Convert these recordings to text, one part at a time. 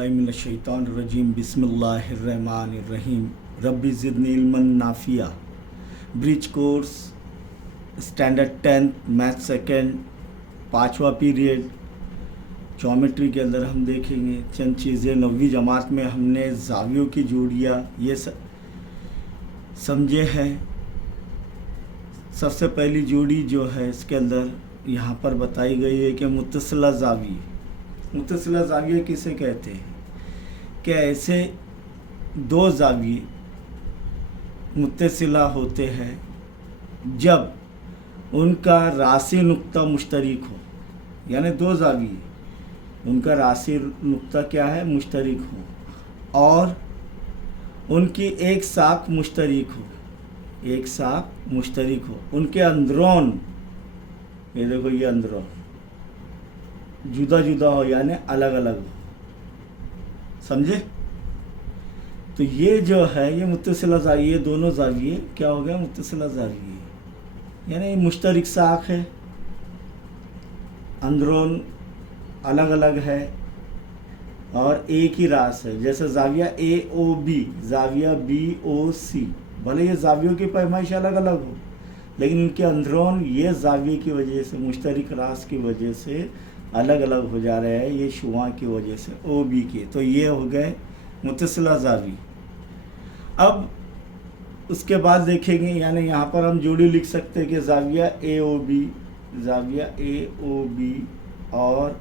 बिल्लाहि मिनश्शैतानिर्रजीम बिस्मिल्लाहिर्रहमानिर्रहीम रब्बि ज़िदनी इल्मन नाफिया। Bridge course standard 10th math second 5वां पीरियड ज्योमेट्री के अंदर हम देखेंगे चंद चीज़ें। 9वीं जमात में हमने ज़ावियों की जोड़ियाँ ये समझे हैं। सबसे पहली जोड़ी जो है इसके अंदर यहाँ पर बताई गई है कि मुत्तसिला ज़ाविये। मुत्तसिला ज़ाविये किसे कहते हैं कि ऐसे दो ज़ाविये मुत्तसिला होते हैं जब उनका राशि नुक्ता मुश्तरक हो, यानी दो ज़ाविये उनका राशि नुक्ता क्या है, मुश्तरक हो, और उनकी एक साख मुश्तरक हो, एक साख मुश्तरक हो, उनके अंदरोन, ये देखो ये अंदरोन जुदा जुदा हो यानी अलग अलग हो, समझे। तो ये जो है ये मुत्तसिला ज़ाविये, दोनों ज़ाविये क्या हो गया, मुत्तसिला ज़ाविये, यानी मुश्तरक साख है, अंदरोन अलग अलग है और एक ही रास है। जैसे ज़ाविया AOB, ज़ाविया BOC, भले ये ज़ावियों की पैमाइश अलग अलग हो लेकिन इनके अंदरोन ये ज़ाविये की वजह से, मुश्तरक रास की वजह से अलग अलग हो जा रहे हैं, ये शुआ की वजह से OB के। तो ये हो गए मुत्तसिला ज़ाविये। अब उसके बाद देखेंगे, यानी यहाँ पर हम जोड़ी लिख सकते हैं कि ज़ाविया AOB, ज़ाविया AOB और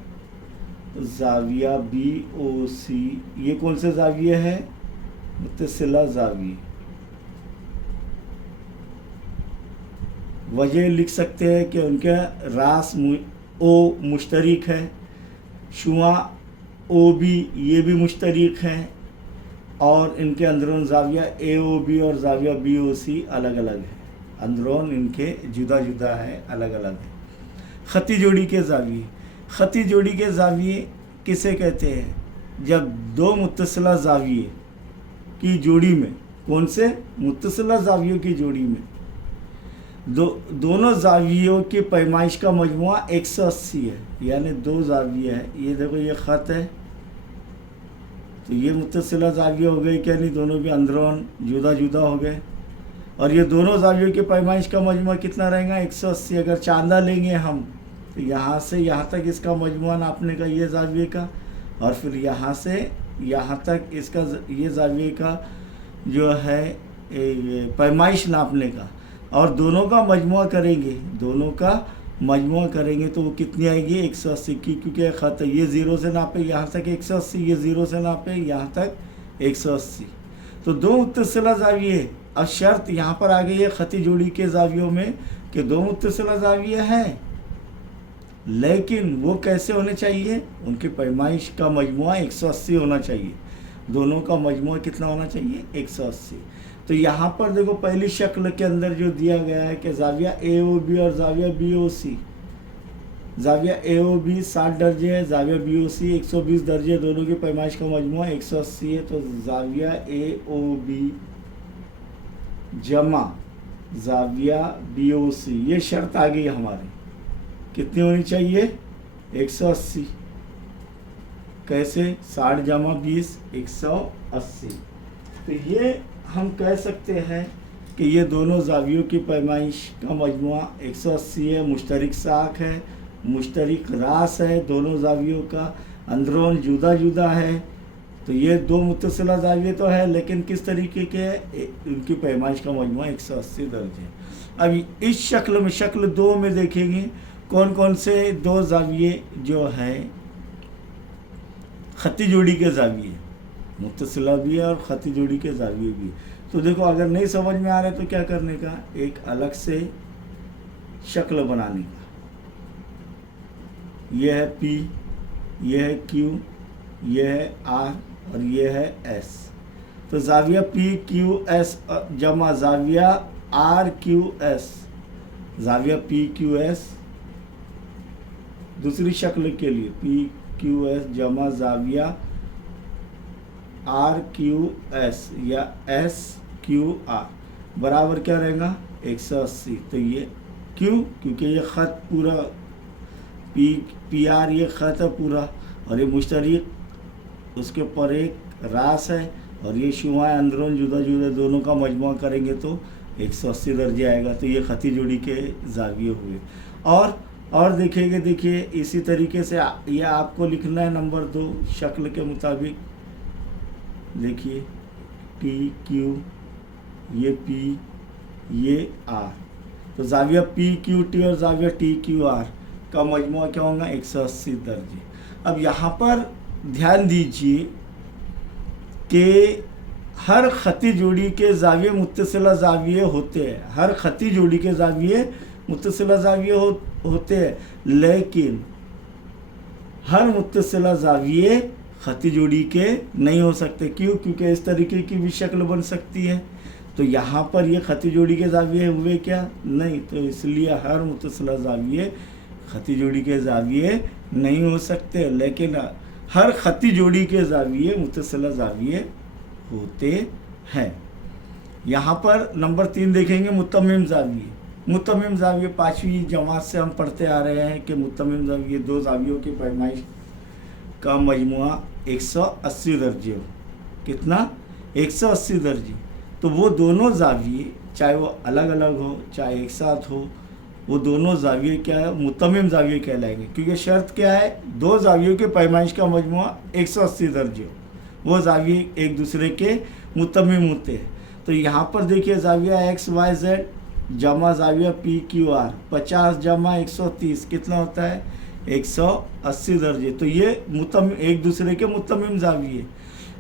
ज़ाविया BOC, ये कौन से ज़ाविये हैं, मुत्तसिला ज़ाविये। वजह लिख सकते हैं कि उनके रास O मुश्तरक है, शुआ OB ये भी मुश्तरक हैं, और इनके अंदरून ज़ाविया AOB और ज़ाविया BOC अलग अलग है, अंदरून इनके जुदा जुदा है, अलग अलग है। ख़ती जोड़ी के ज़ाविये, ख़ती जोड़ी के ज़ाविये किसे कहते हैं, जब दो मुत्तसिला ज़ाविये की जोड़ी में, कौन से, मुत्तसिला ज़ावियों की जोड़ी में दोनों ज़ावियों की पैमाइश का मजमुआ 180 है, यानी दो ज़ाविये है। ये देखो ये ख़त है, तो ये मुत्तसिला ज़ाविये हो गए क्या नहीं, दोनों भी अंदरून जुदा जुदा हो गए। और ये दोनों ज़ावियों की पैमाइश का मजमुआ कितना रहेगा, 180। अगर चांदा लेंगे हम तो यहाँ से यहाँ तक इसका मजमुआ नापने का, ये ज़ाविये का, और फिर यहाँ से यहाँ तक इसका, ये ज़ाविये का जो है पैमाइश नापने का, और दोनों का मजमुआ करेंगे, दोनों का मजमुआ करेंगे तो वो कितनी आएगी, 180 की, क्योंकि ख़त ये 0 से नापे यहाँ तक 180, ये 0 से नापे यहाँ तक 180। तो दो मुत्तसिला ज़ाविये। अब शर्त यहाँ पर आ गई है ख़ती जोड़ी के ज़ावियों में कि दो मुत्तसिला ज़ाविये हैं, लेकिन वो कैसे होने चाहिए, उनकी पैमाइश का मजमुआ 180 होना चाहिए, दोनों का मजमुआ कितना होना चाहिए, 180। तो यहाँ पर देखो पहली शक्ल के अंदर जो दिया गया है कि ज़ाविया AOB और ज़ाविया BOC, ज़ाविया AOB 60 दर्जे है, ज़ाविया BOC 120 दर्जे, दोनों की पैमाइश का मजमुआ 180 है। तो ज़ाविया AOB जमा ज़ाविया BOC, ये शर्त आ गई हमारी, कितनी होनी चाहिए, 180। कैसे, 60 जमा 20 180। तो ये हम कह सकते हैं कि ये दोनों ज़ावियों की पैमाइश का मजमुआ 180 है, मुश्तरक साख है, मुश्तरक रास है, दोनों ज़ावियों का अंदरून जुदा जुदा है। तो ये दो मुत्तसिला ज़ाविये तो है, लेकिन किस तरीके के, उनकी पैमाइश का मजमुआ 180 दर्ज है। अब इस शक्ल में, शक्ल 2 में देखेंगे कौन कौन से दो ज़ाविये जो है ख़ती जोड़ी के ज़ाविये, मुत्तसिला भी है और ख़ती जोड़ी के ज़ाविये भी। तो देखो अगर नहीं समझ में आ रहा है तो क्या करने का, एक अलग से शक्ल बनाने का। ये है P, ये है Q, ये है R और ये है S। तो ज़ाविया PQS जमा ज़ाविया RQS, ज़ाविया PQS दूसरी शक्ल के लिए PQS जमा ज़ाविया RQS या SQR बराबर क्या रहेगा, 180। तो ये क्यों, क्योंकि ये ख़त पूरा PR ये ख़त है पूरा, और ये मुश्तरक उसके ऊपर एक रास है और ये शुआएं अंदरून जुदा जुदा दोनों का मजमूआ करेंगे तो 180 दर्जे आएगा। तो ये खती जोड़ी के जाविये हुए। और देखिए इसी तरीके से ये आपको लिखना है नंबर 2 शक्ल के मुताबिक। देखिए टी क्यू, ये पी, ये आर, तो जाविया पी क्यू टी और जाविया टी क्यू आर का मजमूआ क्या होगा 180 दर्जे। अब यहाँ पर ध्यान दीजिए कि हर खती जोड़ी के जाविये मुत्तसिला जाविये होते हैं, हर खती जोड़ी के जाविये मुत्तसिला जाविये होते हैं, लेकिन हर मुत्तसिला जाविये खती जोड़ी के नहीं हो सकते। क्यों? क्योंकि इस तरीके की भी शक्ल बन सकती है। तो यहाँ पर ये खती जोड़ी के जाविये हुए क्या? नहीं। तो इसलिए हर मुत्तसिला जाविये खती जोड़ी के जाविये नहीं हो सकते, लेकिन हर खती जोड़ी के जाविये मुत्तसिला जाविये होते हैं। यहाँ पर नंबर 3 देखेंगे मुतम्मिम जाविये। मुतम्मिम जाविये 5वीं जमात से हम पढ़ते आ रहे हैं कि मुतम्मिम जाविये 2 जावियों की पैमाइश का मजमुआ 180 दर्जे हो। कितना? 180 दर्जे। तो वो दोनों जाविये चाहे वो अलग अलग हो चाहे एक साथ हो, वो दोनों जाविये क्या है? मुतम्मिम जाविये कहलाएंगे। क्योंकि शर्त क्या है? 2 जावियों के पैमाइश का मजमुआ 180 दर्जे हो, वो जाविये एक दूसरे के मुतम्मिम होते हैं। तो यहाँ पर देखिए जाविया एक्स वाई जेड जमा जाविया पी क्यू आर 50 जमा 130 कितना होता है? 180 दर्जे। तो ये एक दूसरे के मुतम्मिम जाविये।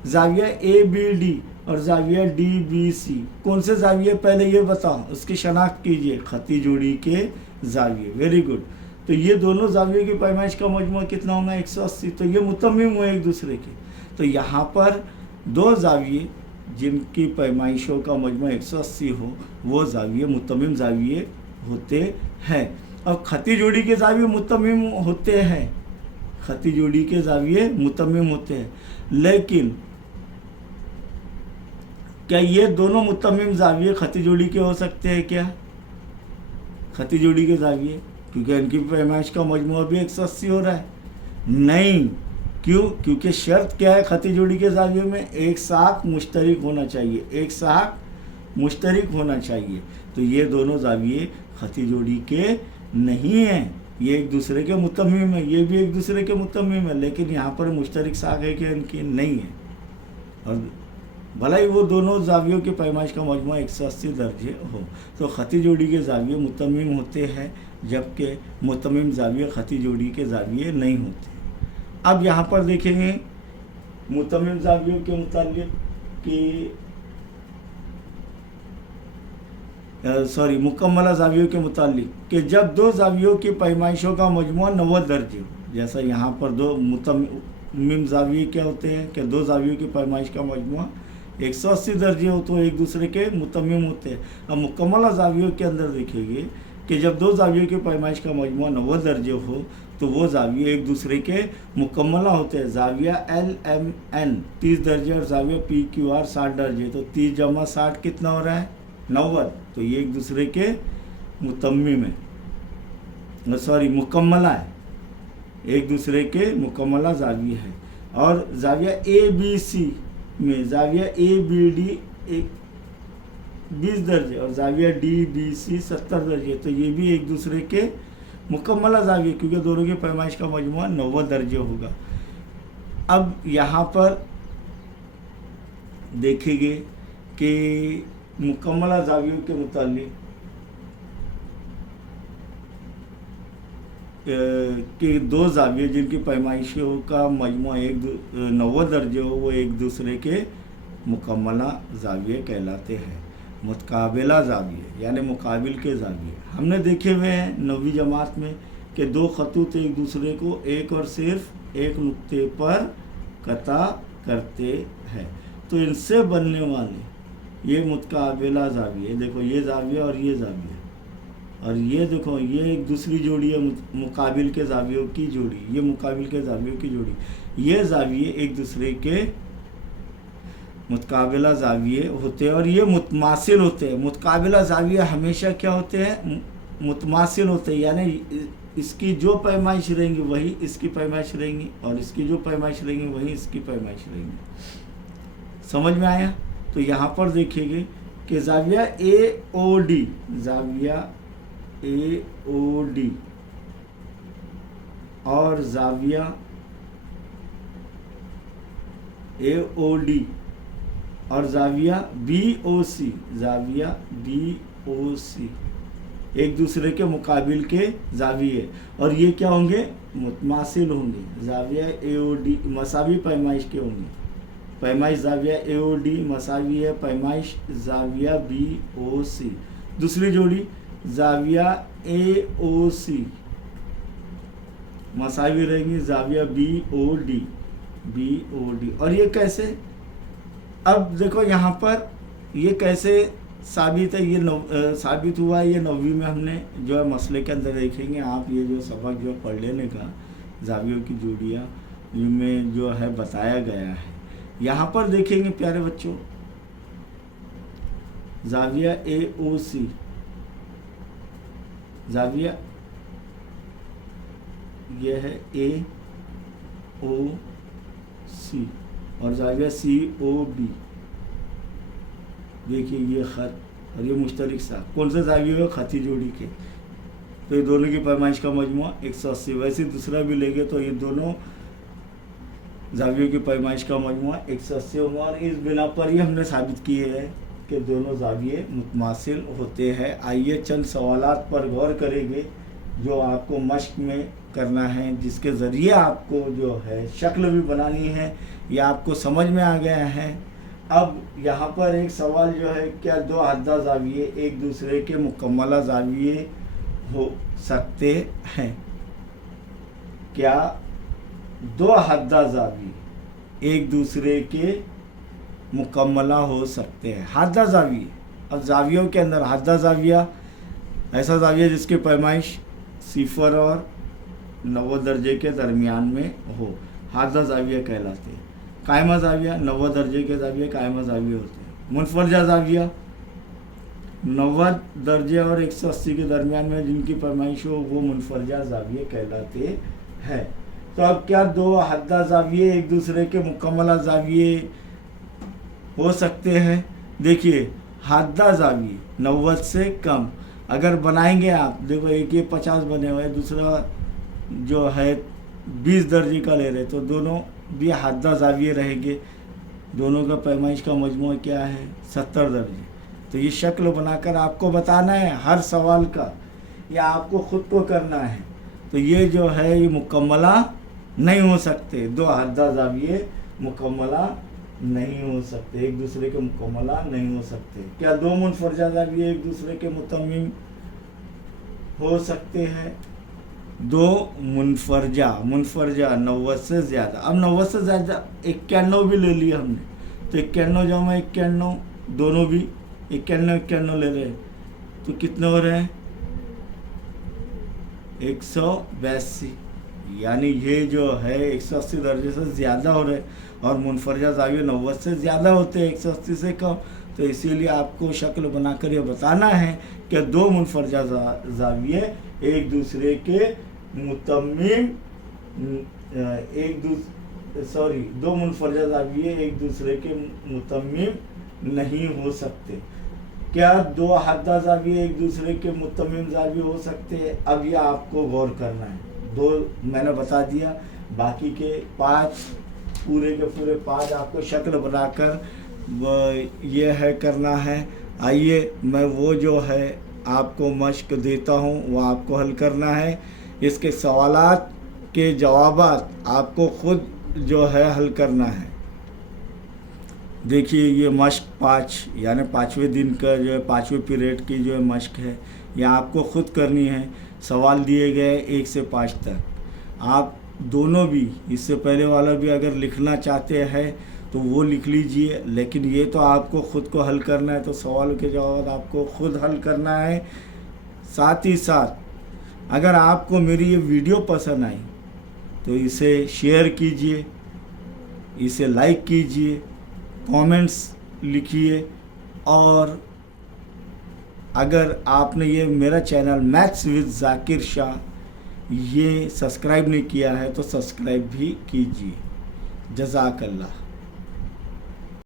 जाविया ए बी डी और जाविया डी बी सी कौन से जाविये पहले ये बताओ, उसकी शनाख्त कीजिए। खती जोड़ी के जाविये। Very good. तो ये दोनों जावियों की पैमाइश का मजमुआ कितना होगा? 180। तो ये मुतम्मिम हुए एक दूसरे के। तो यहाँ पर 2 जाविये जिनकी पैमाइशों का मजमुआ 180 हो, वो जाविये मुतम्मिम जाविये होते हैं। अब खती जोड़ी के जाविये मुतम्मिम होते हैं, खती जोड़ी के जाविये मुतम्मिम होते हैं, लेकिन क्या ये दोनों मुतम्मिम जाविये खती जोड़ी के हो सकते हैं क्या? खती जोड़ी के जाविये, क्योंकि इनकी पैमाइश का मजमुआ भी 180 हो रहा है। नहीं। क्यों? क्योंकि शर्त क्या है खती जोड़ी के जाविये में? एक साथ मुश्तरिक होना चाहिए, एक साथ मुश्तरिक होना चाहिए। तो ये दोनों जाविये खती जोड़ी के नहीं हैं, ये एक दूसरे के मुतम्मिम है, ये भी एक दूसरे के मुतम्मिम है, लेकिन यहाँ पर मुश्तरिक साख है कि इनकी नहीं है। और भला ही वो दोनों जावियों की पैमाइश का मजमुआ 180 दर्जे हो। तो खती जोड़ी के जाविये मुतम्मिम होते हैं, जबकि मुतम्मिम जाविये खती जोड़ी के जाविये नहीं होते। अब यहाँ पर देखेंगे मुतम्मिम जावियों के मुतालिक कि मुकम्मला जावियों के मुतालिक कि जब 2 जावियों की पैमाइशों का मजमुआ 90 दर्जे हो। जैसा यहाँ पर 2 मुतम्मिम जाविये क्या होते हैं कि 2 जावियों की पैमाइश का मजमुआ 180 दर्जे हो, तो एक दूसरे के मुतम्मिम होते हैं। अब मुकम्मला जावियों के अंदर देखेंगे कि जब 2 जावियों की पैमाइश का मजमुआ 90 दर्जे हो, तो वो जाविये एक दूसरे के मुकम्मला होते हैं। जाविया एल एम एन 30 दर्जे और जाविया पी क्यू आर 60 दर्जे। तो 30 जमा 60 कितना हो रहा है? 90। तो ये एक दूसरे के मुतम्मिम है, मुकम्मला है, एक दूसरे के मुकम्मला जाविये है। और जाविया ए बी सी में जाविया ए बी डी 20 दर्जे और जाविया डी बी सी 70 दर्जे। तो ये भी एक दूसरे के मुकम्मला जाविये, क्योंकि दोनों की पैमाइश का मजमुआ 90 दर्जे होगा। अब यहाँ पर देखेंगे कि मुकम्मला जावियों के मुतालिक कि 2 जाविये जिनकी पैमाइशों का मजमुआ 90 दर्जे हो, वो एक दूसरे के मुकम्मला जाविये कहलाते हैं। मुतकाबिला जाविये यानी मुकाबिल के जाविये हमने देखे हुए हैं 9वीं जमात में कि 2 खतूत एक दूसरे को एक और सिर्फ एक नुक्ते पर कता करते हैं। तो इनसे बनने वाले ये मुतकाबिला जाविये, देखो ये जाविया और ये जाविया, और ये देखो ये एक दूसरी जोड़ी है मुकाबिल के जावियों की जोड़ी, ये मुकाबिल के जावियों की जोड़ी। ये जाविये एक दूसरे के मुतकाबिला जाविये होते हैं और ये मुतमासिल होते हैं। मुतकाबिला जाविये हमेशा क्या होते हैं? मुतमासिल होते हैं, यानी इसकी जो पैमाइश रहेंगी वही इसकी पैमाइश रहेंगी, और इसकी जो पैमाइश रहेंगी वही इसकी पैमाइश रहेंगी। समझ में आया? तो यहाँ पर देखिएगा कि ज़ाविया AOD, ज़ाविया AOD और ज़ाविया AOD और ज़ाविया BOC, ज़ाविया BOC एक दूसरे के मुकाबिल के ज़ाविये, और ये क्या होंगे? मुतमासिल होंगे। ज़ाविया AOD मसावी पैमाइश के होंगे। पैमाइश ज़ाविया AOD मसावी है पैमाइश ज़ाविया BOC। दूसरी जोड़ी ज़ाविया AOC मसावी रहेंगी ज़ाविया BOD। और ये कैसे? अब देखो यहाँ पर ये कैसे साबित है? ये साबित हुआ है, ये 9वीं में हमने जो है मसले के अंदर देखेंगे। आप ये जो सबक जो पढ़ लेने का ज़ावियों की जोड़ियाँ में जो है बताया गया है, यहाँ पर देखेंगे प्यारे बच्चों। ज़ाविया AOC, ज़ाविया ये है AOC और ज़ाविया COB। देखिए ये ख़त और ये मुश्तरक सा कौन से ज़ाविये हो? ख़ती जोड़ी के। तो ये दोनों की पैमाइश का मजमुआ 180। वैसे दूसरा भी लेंगे तो ये दोनों ज़ावियों की पैमाइश का मजमुआ 180 होगा, और इस बिना पर ही हमने साबित किए है कि दोनों ज़ाविये मुतमासिल होते हैं। आइए चंद सवालात पर गौर करेंगे जो आपको मश्क में करना है, जिसके ज़रिए आपको जो है शक्ल भी बनानी है। यह आपको समझ में आ गया है। अब यहाँ पर एक सवाल जो है, क्या दो हद्दा ज़ाविये एक दूसरे के मुकम्मला ज़ाविये हो सकते हैं? क्या दो हद्दा ज़ाविये एक दूसरे के मुकम्मला हो सकते हैं? हद्दा ज़ाविये, अब ज़ावियों के अंदर हद्दा ज़ाविया ऐसा ज़ाविया जिसकी पैमाइश 0 और 90 दर्जे के दरमियान में हो, हद्दा ज़ाविया कहलाते हैं। कायमा ज़ाविया 90 दर्जे के ज़ाविये कायमा ज़ाविया होते हैं। मुनफरजा ज़ाविया 90 दर्जे और 180 के दरमियान में जिनकी पैमाइश हो वो मुनफरजा ज़ाविये कहलाते हैं। तो अब क्या दो हद्दा ज़ाविये एक दूसरे के मुकम्मला ज़ाविये हो सकते हैं? देखिए हद्दा ज़ाविये 90 से कम अगर बनाएंगे आप, देखो एक ये 50 बने हुए, दूसरा जो है 20 दर्जे का ले रहे, तो दोनों भी हद्दा ज़ाविये रहेंगे। दोनों का पैमाइश का मजमूआ क्या है? 70 दर्जे। तो ये शक्ल बनाकर आपको बताना है हर सवाल का, या आपको ख़ुद को करना है। तो ये जो है ये मुकम्मला नहीं हो सकते, दो हद्दा ज़ाविये मुकम्मला नहीं हो सकते, एक दूसरे के मुकम्मला नहीं हो सकते। क्या दो मुनफरजा ज़ाविये एक दूसरे के मुतम्मिम हो सकते हैं? दो मुनफरजा 90 से ज़्यादा। अब 90 से ज़्यादा 91 भी ले लिया हमने, तो 91 जमा 91 दोनों भी 91 ले रहे हैं, तो कितने हो रहे हैं? 182। यानी ये जो है 180 दर्जे से ज़्यादा हो रहे, और मुनफरजा ज़ाविये 90 से ज़्यादा होते हैं 180 से कम। तो इसीलिए आपको शक्ल बनाकर ये बताना है कि दो मुनफरजा ज़ाविये एक दूसरे के मुतम्मिम दो मुनफरजा ज़ाविये एक दूसरे के मुतम्मिम नहीं हो सकते। क्या दो हद्दा ज़ाविये एक दूसरे के मुतम्मिम ज़ाविये हो सकते हैं? अब ये आपको गौर करना है। दो मैंने बता दिया, बाकी के 5 पूरे के पूरे 5 आपको शक्ल बनाकर ये है करना है। आइए मैं वो जो है आपको मश्क देता हूँ, वो आपको हल करना है। इसके सवालात के जवाबात आपको ख़ुद जो है हल करना है। देखिए ये मश्क 5 यानी 5वें दिन का जो है 5वें पीरियड की जो है मश्क है, ये आपको ख़ुद करनी है। सवाल दिए गए 1 से 5 तक। आप दोनों भी, इससे पहले वाला भी अगर लिखना चाहते हैं तो वो लिख लीजिए, लेकिन ये तो आपको ख़ुद को हल करना है, तो सवाल के जवाब आपको ख़ुद हल करना है। साथ ही साथ अगर आपको मेरी ये वीडियो पसंद आई तो इसे शेयर कीजिए, इसे लाइक कीजिए, कमेंट्स लिखिए, और अगर आपने ये मेरा channel maths with Zakir Shah یہ سبسکرائب نہیں کیا ہے تو سبسکرائب بھی کیجیے. جزاک اللہ.